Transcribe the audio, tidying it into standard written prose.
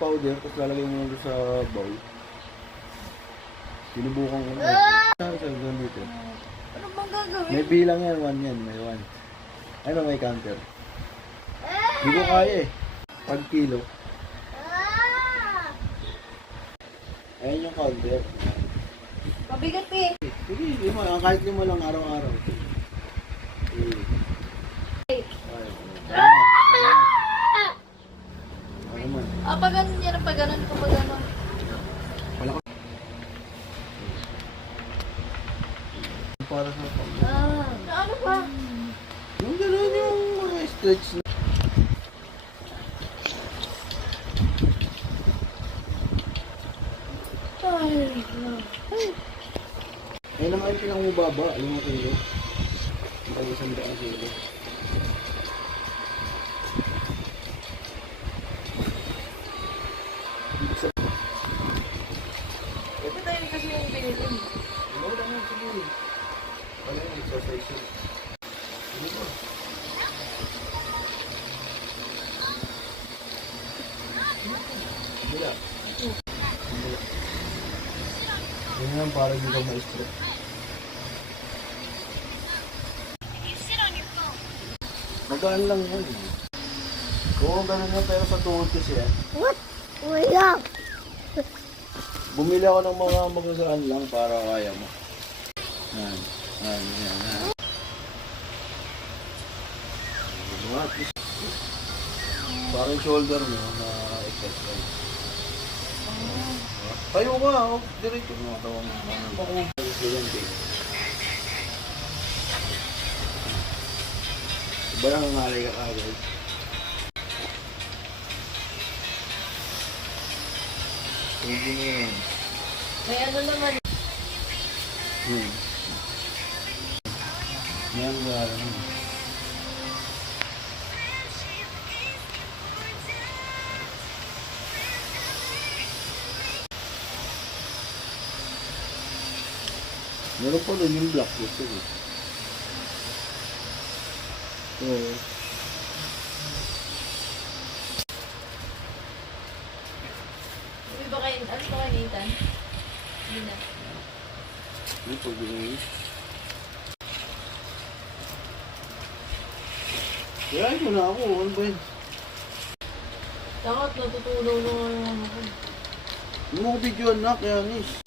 powder, tapos lalagay mo doon sa bowl. Sinubukan ko na. Saan dito? Ano bang gagawin? May bilang yan, 1 yan, may 1. Ano may counter? Hindi ko kaya eh. Pag kilo. Ayun yung counter. Mabigat eh. Sige, lima. Kahit 5 lang araw-araw. Ano man? Pag ganun yan, pag ganun ko, pag ganun. Wala ka. Para sa pag... Ano ba? Yung gano'n yung mga stretch na... Ay naman yung pinamubaba, yung mga kilo. Yung 100 kilo. Ito tayo kasi yung binili mo. Ano lang yan, siguro. Wala yung exercise yun. Ano ba? Bila. Bila. Yun lang para hindi ka ma-stress. Magaan lang yan. Oo, ganun nga pero sa tuhod kasi yan. What? Wala. Bumili ako ng mga magkasaan lang para kaya mo. Yan. Yan. Yan. At least, parang shoulder mo na exercise. Tayo ka, diretso mo. Tawag mo. Bako mo. Iba lang ang ngalay ka kagad. Hindi mo yan. May ano naman. Yan ba naman. Meron pa doon yung black gusto ko. Oo. Ano ba kayo, Nathan? Hindi na. Yung pag-ibig. Kaya ito na ako. Ano ba yun? Takot, natutulong naman ako. Yung mga video anak, kaya nis.